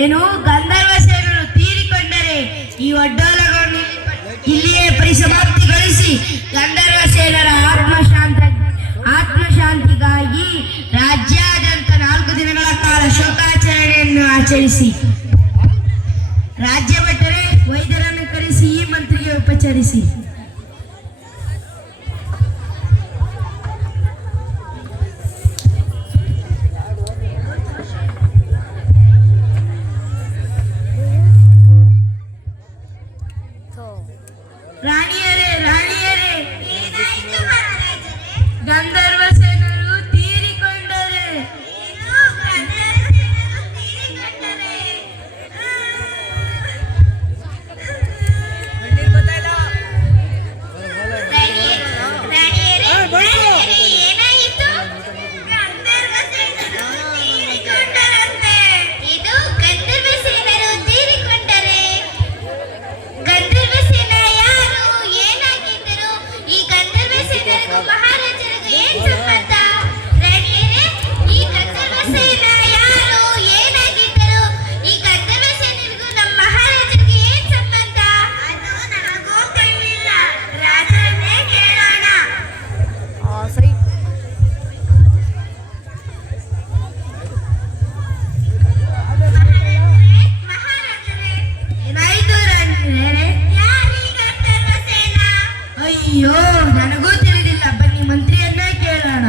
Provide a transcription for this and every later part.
ಏನು ಗಂಧರ್ವ ಸೇನರು ತೀರಿಕೊಂಡರೆ ಈ ಒಡ್ಡೋಲಗಳನ್ನು ಇಲ್ಲಿಯೇ ಪರಿಸಮಾಪ್ತಿಗೊಳಿಸಿ ಗಂಧರ್ವ ಸೇನರ ಆತ್ಮಶಾಂತಿಗಾಗಿ ರಾಜ್ಯಾದ್ಯಂತ 4 ದಿನಗಳ ಕಾಲ ಶೋಕಾಚರಣೆಯನ್ನು ಆಚರಿಸಿ ರಾಜ್ಯ ಭಟ್ಟರೆ ವೈದ್ಯರನ್ನು ಕರೆಸಿ ಈ ಮಂತ್ರಿಗೆ ಉಪಚರಿಸಿ. ರಾಣಿಯರೇ ರಾಣಿಯರೇ, ಗಂಧರ್ವ ಸೇನರು ತೀರಿಕೊಂಡರೆ. ಅಯ್ಯೋ, ನನಗೂ ತಿಳಿದಿಲ್ಲ. ಬನ್ನಿ ಮಂತ್ರಿಯನ್ನ ಕೇಳೋಣ.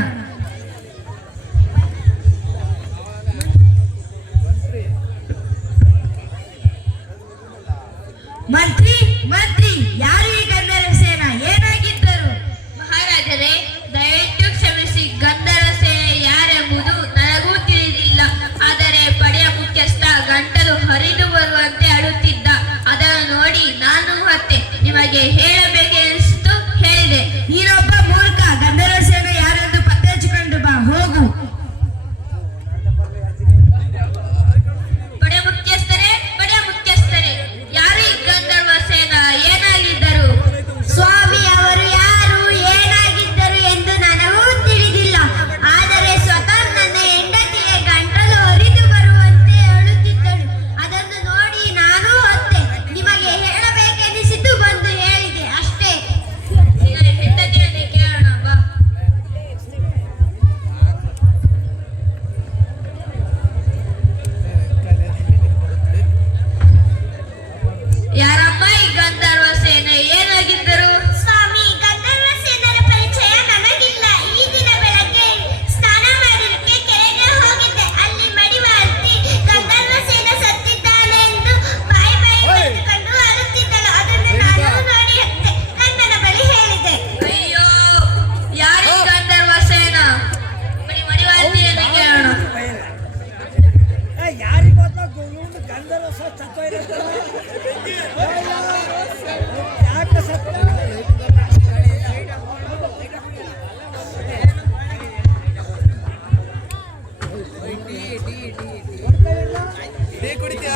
ಮಂತ್ರಿ ಮಂತ್ರಿ, ಯಾರು ಈ ಗಂಧರ್ವ ಸೇನ? ಏನಾಗಿದ್ದರು? ಮಹಾರಾಜರೇ, ದಯವಿಟ್ಟು ಕ್ಷಮಿಸಿ. ಗಂಧರ್ವ ಸೇನೆ ಯಾರೆಂಬುದು ನನಗೂ ತಿಳಿದಿಲ್ಲ. ಆದರೆ ಪಡೆಯ ಮುಖ್ಯಸ್ಥ ಗಂಟಲು ಹರಿದು ಬರುವಂತೆ ಅಳುತ್ತಿದ್ದ. ಅದನ್ನು ನೋಡಿ ನಾನು ಮತ್ತೆ ನಿಮಗೆ ಹೇಳಬೇಕೆನಿಸಿತು, ಹೇಳಿದೆ. ನೀನೊಬ್ಬ ಮೂರ್ಖ. ಗಂಧರ್ವ ಸೇನೆ ಯಾರೆಂದು ಪತ್ತೆ ಹಚ್ಚಿಕೊಂಡು ಬಾ, ಹೋಗು. ಪಡೆ ಮುಖ್ಯಸ್ಥರೇ, ಯಾರು ಈ ಗಂಧರ್ವ ಸೇನ? ಏನಾಗಿದ್ದರು? ಸ್ವಾಮಿ, ಅವರು ಯಾರು, ಏನಾಗಿದ್ದರು ಎಂದು ನನಗೂ ತಿಳಿದಿಲ್ಲ. ಆದರೆ ಸ್ವತಃ ನನ್ನ ಹೆಂಡತಿಯ ಗಂಟಲು ಹರಿದು ಬರುವಂತೆ ಅಳುತ್ತಿದ್ದಳು. ಅದನ್ನು ನೋಡಿ ನಾನು ಅತ್ತೆ ನಿಮಗೆ ಹೇಳಬೇಕೆನಿಸಿತು, ಬಂದು ಹೇಳಿದೆ ಅಷ್ಟೇ. ಈಗ ಹೆಂಡತಿಯನ್ನೇ ಕೇಳೋಣ ಬಾ. ಯಾರಮ್ಮ ಈ ಗಂಧರ್ವ ಸೇನೆ? ಏನಾಗಿದ್ದರು? ಸ್ವಾಮಿ, ಗಂಧರ್ವ ಸೇನರ ಪರಿಚಯ ನನಗಿಲ್ಲ. ಈ ದಿನ ಬೆಳಗ್ಗೆ ಸ್ನಾನ ಮಾಡಲಿಕ್ಕೆ ಕೆರೆಗೆ ಹೋಗಿದ್ದೆ. ಅಲ್ಲಿ ಮಡಿವಾಳ್ತಿ ಗಂಧರ್ವ ಸೇನ ಸತ್ತಿದ್ದಾನೆ ಎಂದು ಬಾಯಿ ಬಿಟ್ಟುಕೊಂಡು ಅಳುತ್ತಿದ್ದಳು. ಅದನ್ನು ನಾನು ನೋಡಿ ಅತ್ತೆ ಗಂಡನ ಬಳಿ ಹೇಳಿದೆ. ಅಯ್ಯೋ, ಯಾರು ಈ ಗಂಧರ್ವ ಸೇನ? ಮಡಿವಾಳ್ತಿಯನ್ನು ಕೇಳೋಣ. ಯಾರಿಗೆ ಗಂಧರ್ವ ಸತ್ತ ಯಾಕೆ ಸತ್ತ? ಕುಡಿತೀಯಾ?